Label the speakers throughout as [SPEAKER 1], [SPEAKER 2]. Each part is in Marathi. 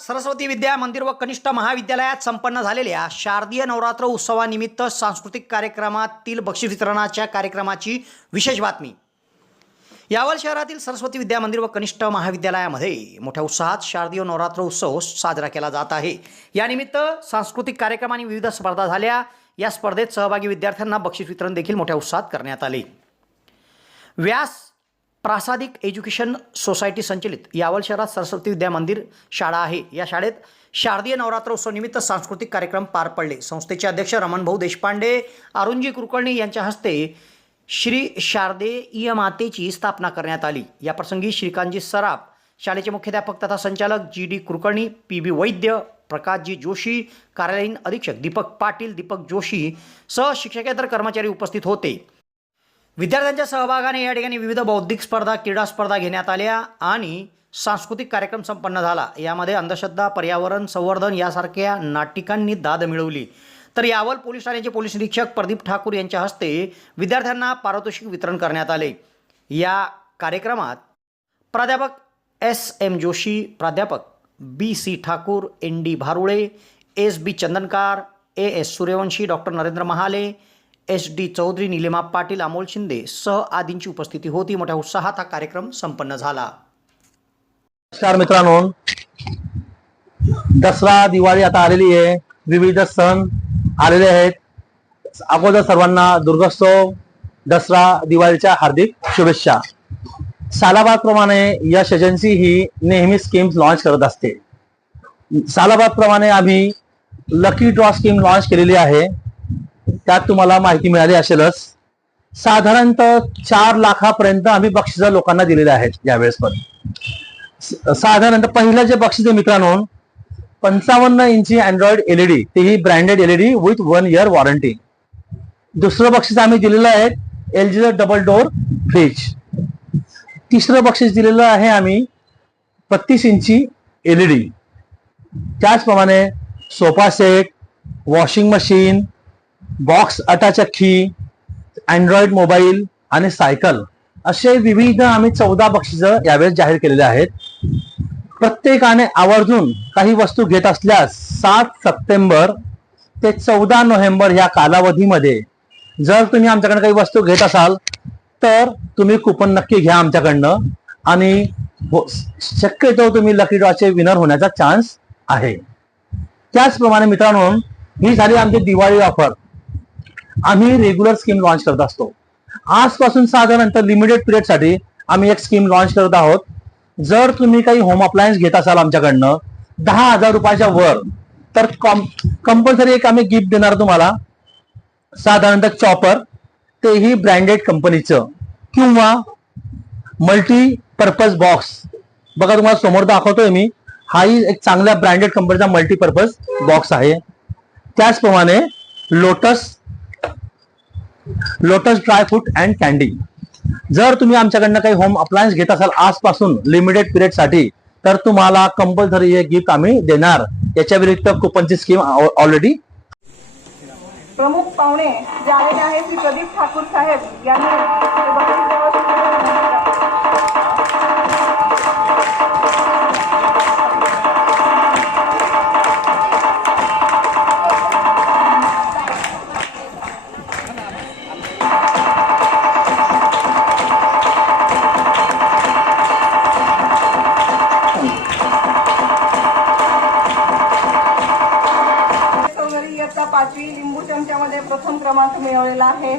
[SPEAKER 1] सरस्वती विद्या मंदिर व कनिष्ठ महाविद्यालयात संपन्न झालेल्या शारदीय नवरात्र उत्सवानिमित्त सांस्कृतिक कार्यक्रमातील बक्षीस वितरणाच्या कार्यक्रमाची विशेष बातमी. यावल शहरातील सरस्वती विद्या मंदिर व कनिष्ठ महाविद्यालयामध्ये मोठ्या उत्साहात शारदीय नवरात्र उत्सव साजरा केला जात आहे. यानिमित्त सांस्कृतिक कार्यक्रम आणि विविध स्पर्धा झाल्या. या स्पर्धेत सहभागी विद्यार्थ्यांना बक्षीस वितरण देखील मोठ्या उत्साहात करण्यात आले. व्यास प्रासादिक एज्युकेशन सोसायटी संचलित. यावल शहरात सरस्वती विद्या मंदिर शाळा आहे. या शाळेत शारदीय नवरात्रोत्सव निमित्त सांस्कृतिक कार्यक्रम पार पडले. संस्थेचे अध्यक्ष रमणभाऊ देशपांडे अरुणजी कुलकर्णी यांच्या हस्ते श्री शारदेय मातेची स्थापना करण्यात आली. याप्रसंगी श्रीकांतजी सराफ शाळेचे मुख्याध्यापक तथा संचालक G D Kulkarni P B Vaidya प्रकाशजी जोशी कार्यालयीन अधीक्षक दीपक पाटील दीपक जोशी सह शिक्षकेतर कर्मचारी उपस्थित होते. विद्यार्थ्यांच्या सहभागाने या ठिकाणी विविध बौद्धिक स्पर्धा क्रीडा स्पर्धा घेण्यात आल्या आणि सांस्कृतिक कार्यक्रम संपन्न झाला. यामध्ये अंधश्रद्धा पर्यावरण संवर्धन यासारख्या नाटिकांनी दाद मिळवली. तर यावल पोलीस ठाण्याचे पोलीस निरीक्षक प्रदीप ठाकूर यांच्या हस्ते विद्यार्थ्यांना पारितोषिक वितरण करण्यात आले. या कार्यक्रमात प्राध्यापक एस एम जोशी प्राध्यापक B C Thakur N D Bharule S B Chandankar A S Suryavanshi doctor Narendra Mahale S D Chaudhari Nilima Patil Amol Shinde सह आदींची उपस्थिती होती. मोठ्या उत्साहात हा कार्यक्रम संपन्न झाला.
[SPEAKER 2] नमस्कार मित्रांनो. दसरा दिवाळी आता आलेली आहे. विविध सण आलेले आहेत. अगोदर सर्वांना दुर्गोत्सव दसरा दिवाळीच्या हार्दिक शुभेच्छा. सालाबाद यश एजन्सी ही नेहमी स्कीम्स लॉन्च करत असते. सालाबाद प्रमाणे आम्ही लकी ड्रॉ स्कीम लॉन्च केलेली आहे. त्यात तुम्हाला माहिती मिळाली असेलच. साधारणतः चार लाखापर्यंत आम्ही बक्षिस लोकांना दिलेले आहेत यावेळेस पण. साधारणतः पहिलं जे बक्षीस आहे मित्रांनो पंचावन्न इंची अँड्रॉइड एलईडी तेही branded LED with one year warranty दुसरं बक्षीस आम्ही दिलेलं आहे L G double door fridge तिसरं बक्षीस दिलेलं आहे आम्ही बत्तीस इंची एलईडी त्याचप्रमाणे sofa set washing machine box अटाचक्की android mobile आणि सायकल असे विविध आम्ही चौदा बक्षिस यावेळेस जाहीर केलेले आहेत. प्रत्येकाने आवर्जून काही वस्तू घेत असल्यास सात सप्टेंबर ते चौदा नोव्हेंबर या कालावधीमध्ये जर तुम्ही आमच्याकडनं काही वस्तू घेत असाल तर तुम्ही कुपन नक्की घ्या आमच्याकडनं आणि हो, शक्यतो तुम्ही लकी ड्रॉचे विनर होण्याचा चान्स आहे. त्याचप्रमाणे मित्रांनो ही झाली आमची दिवाळी ऑफर आम्ही रेग्युलर स्कीम लॉन्च करत असतो. आजपासून साधारणतः लिमिटेड पिरियडसाठी आम्ही एक स्कीम लॉन्च करत आहोत. जर तुम्ही काही होम अप्लायन्स घेत असाल आमच्याकडनं दहा हजार रुपयाच्या वर तर कंपल्सरी एक आम्ही गिफ्ट देणार तुम्हाला. साधारणतः चॉपर तेही ब्रँडेड कंपनीचं किंवा मल्टी पर्पज बॉक्स बघा तुम्हाला समोर दाखवतोय मी. हाही एक चांगल्या ब्रँडेड कंपनीचा मल्टीपर्पज बॉक्स आहे. त्याचप्रमाणे lotus lotus dry fruit and candy. जर तुम्ही आमच्याकडनं काही होम अप्लायन्स घेत असाल आजपासून लिमिटेड पिरियडसाठी तर तुम्हाला कंपल्सरी हे गिफ्ट आम्ही देणार. याच्या व्यतिरिक्त कुपनची स्कीम ऑलरेडी
[SPEAKER 3] प्रमुख पाहुणे जे आलेले आहेत श्री प्रदीप ठाकूर साहेब यांनी पाचवी लिंबू चमच्यामध्ये प्रथम क्रमांक मिळवलेला आहे.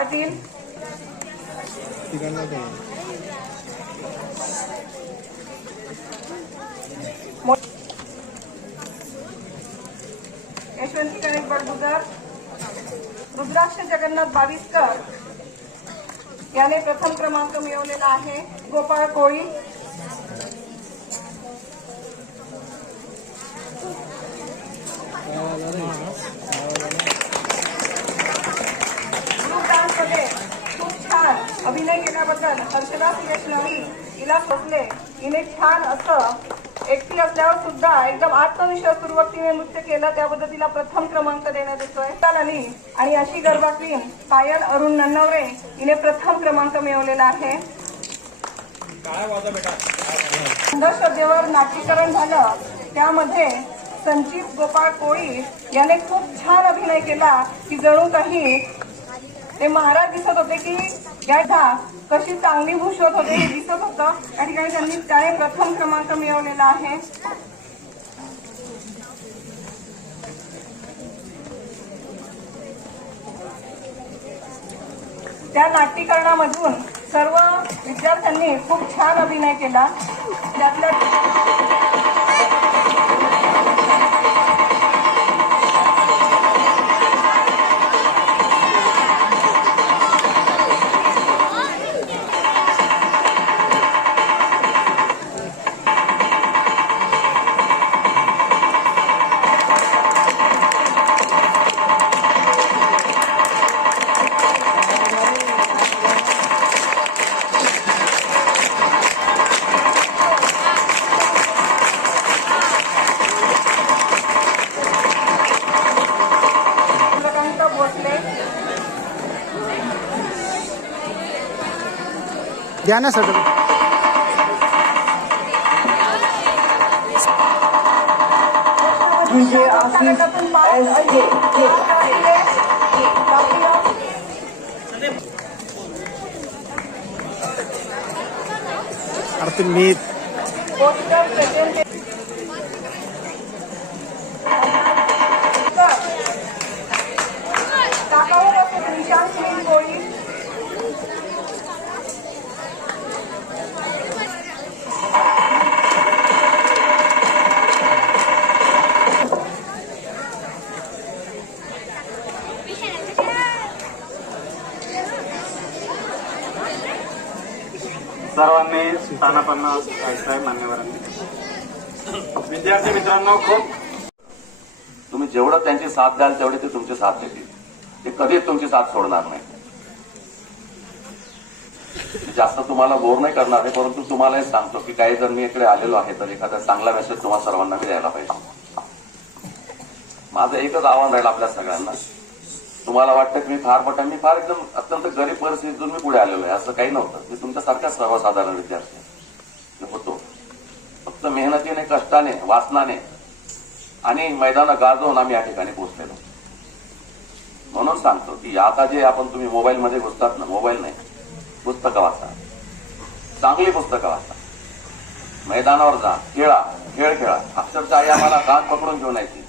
[SPEAKER 3] पाटील यशवंती गणेश बडगुजर रुद्राक्ष जगन्नाथ बावीसकर याने प्रथम क्रमांक मिळवलेला आहे. गोपाळ कोळी. ग्रुप खूप छान. अभिनय केल्याबद्दल हर्षदा सुरेश नवी हिला सोडले हिने छान असं एकटी असल्यावर सुद्धा एकदम आत्मविश्वासपूर्वक तिने नृत्य केलं. त्याबद्दल तिला प्रथम क्रमांक देण्यात येतोय. अली आणि अशी गरबा क्वीन पायल अरुण नन्नवरे हिने प्रथम क्रमांक मिळवलेला आहे. अंधश्रद्धेवर नाट्यकरण झालं. त्यामध्ये संजीव गोपाळ कोळी याने खूप छान अभिनय केला की जणू काही ते महाराज दिसत होते की या कशी चांगली भूषवत होते? हे दिसत होतं. त्या ठिकाणी त्यांनी त्याने प्रथम क्रमांक मिळवलेला आहे. त्या नाट्यकरणामधून सर्व विद्यार्थ्यांनी खूप छान अभिनय केला. त्यातल्या
[SPEAKER 4] द्या ना sir
[SPEAKER 5] Vijay Ashish S K
[SPEAKER 4] अरे ते मी
[SPEAKER 3] पोस्टर प्रेझेंटे टाकाऊ बसून निशांत सिंग कोळी
[SPEAKER 6] सर्वांनी स्थानापन्न साहेब मान्यवरांनी? विद्यार्थी मित्रांनो खूप
[SPEAKER 7] तुम्ही जेवढं त्यांची साथ द्याल तेवढे ते तुमची साथ देतील. ते कधीच तुमची साथ सोडणार नाही. जास्त तुम्हाला बोर नाही करणार आहे परंतु तुम्हाला हे सांगतो की काही जर मी इकडे आलेलो आहे तर एखादा चांगला मेसेज तुम्हाला सर्वांना मी द्यायला पाहिजे. माझं एकच आव्हान राहील आपल्या सगळ्यांना. तुम्हाला वाटतं की मी फार मोठा मी फार एकदम अत्यंत गरीब परिस्थितीतून मी पुढे आलेलो आहे असं काही नव्हतं. मी तुमच्यासारख्या सर्वसाधारण विद्यार्थी आहे. होतो फक्त मेहनतीने कष्टाने वाचनाने आणि मैदानं गाजवून आम्ही या ठिकाणी पोहोचलेलो. म्हणून सांगतो की आता जे आपण तुम्ही मोबाईलमध्ये घुसतात ना मोबाईल नाही पुस्तकं वाचा चांगली पुस्तकं वाचा मैदानावर जा खेळा खेळ खेळा. अक्षरशः आई आम्हाला कान पकडून घेऊन यायची.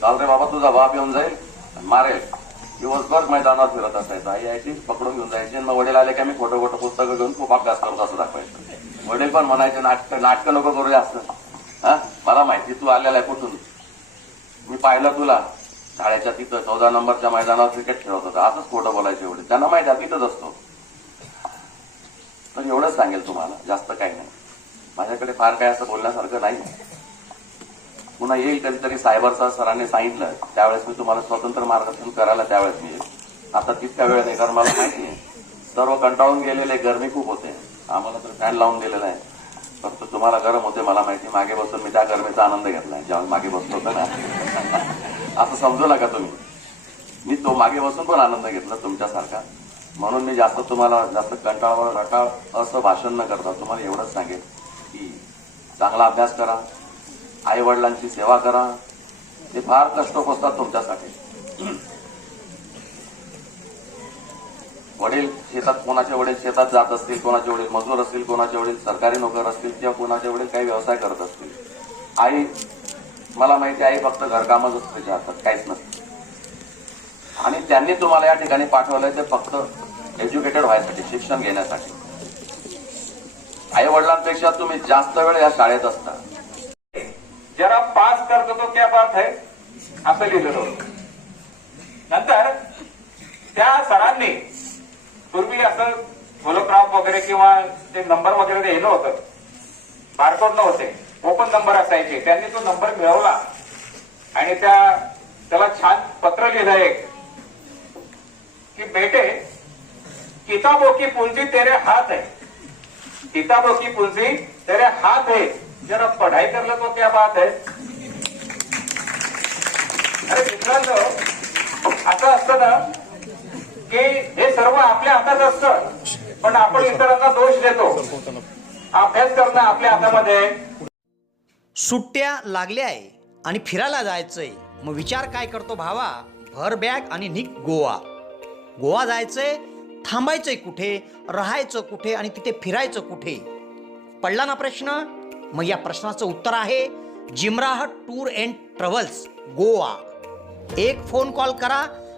[SPEAKER 7] चाल रे बाबा तुझा बाप येऊन जाईल आणि मारेल. दिवसभर मैदानावर फिरत असायचं. आई यायची पकडून घेऊन जायची आणि मग वडील आले की आम्ही खोटं खोटं पुस्तकं घेऊन खूप अभ्यास करत असं दाखवायचं. वडील पण म्हणायचे नाटक नाटकं नको करू जास्त. हा? मला माहिती तू आलेला आहे कुठून? मी पाहिलं तुला. शाळेच्या तिथं चौदा नंबरच्या मैदानावर क्रिकेट खेळत होता. असंच खोटं बोलायचं एवढे त्यांना माहिती आहे तिथंच असतो. तर एवढंच सांगेल तुम्हाला जास्त काही नाही. माझ्याकडे फार काय असं बोलण्यासारखं नाही. पुन्हा येईल कधीतरी सायबरचा सरांनी सांगितलं. त्यावेळेस मी तुम्हाला स्वतंत्र मार्गदर्शन करायला त्यावेळेस मी येईल. आता तितक्या वेळ नाही कारण मला माहिती आहे. सर्व कंटाळून गेलेले गरमी खूप होते. आम्हाला तर फॅन लावून दिलेला आहे. फक्त तुम्हाला गरम होते मला माहिती मागे बसून मी त्या गरमीचा आनंद घेतलाय जेव्हा मागे बसलो होतो ना. असं समजू नका तुम्ही. मी तो मागे बसून पण आनंद घेतला तुमच्यासारखा. म्हणून मी जास्त तुम्हाला जास्त कंटाळ रटाळ असं भाषण न करता तुम्हाला एवढंच सांगेन की चांगला अभ्यास करा आई वडिलांची सेवा करा. ते फार कष्ट पोचतात तुमच्यासाठी. वडील शेतात कोणाचे वडील शेतात जात असतील कोणाचे वडील मजूर असतील कोणाचे वडील सरकारी नोकर असतील किंवा कोणाचे वडील काही व्यवसाय करत असतील. आई मला माहिती आई फक्त घरकामच तिच्या हातात काहीच नसतं. आणि त्यांनी तुम्हाला या ठिकाणी पाठवलंय ते फक्त एज्युकेटेड व्हायसाठी शिक्षण घेण्यासाठी. आई वडिलांपेक्षा तुम्ही जास्त वेळ या शाळेत असता.
[SPEAKER 6] जरा पास करतो तो क्या बात है? असं लिहिलेलं होतं. नंतर त्या सरांनी पूर्वी असं फोलोग्राफ वगैरे किंवा ते नंबर वगैरे लिहिलं होतं बारकोड नव्हते. ओपन नंबर असायचे. त्यांनी तो नंबर मिळवला. आणि त्या त्याला छान पत्र लिहिलं एक की बेटे किताबो की पूंजी तेरे हात है. किताबो की पूंजी तेरे हात है. जरा पढ़ाई करलं तो क्या बात है? अरे मित्रांनो असं असतं ना की हे सर्व आपल्या हातात असतं पण आपण इतरांना दोष देतो. अभ्यास करणं आपल्या हातामध्ये
[SPEAKER 1] सुट्ट्या लागल्या आहे आणि फिरायला जायचंय. मग विचार काय करतो भावा? भर बॅग आणि निघ गोवा. गोवा जायचंय थांबायचंय कुठे? राहायचं कुठे? आणि तिथे फिरायचं कुठे? पडला ना प्रश्न? मग या प्रश्नाचं उत्तर आहे जिमराह टूर अँड ट्रॅव्हल्स गोवा. एक फोन कॉल करा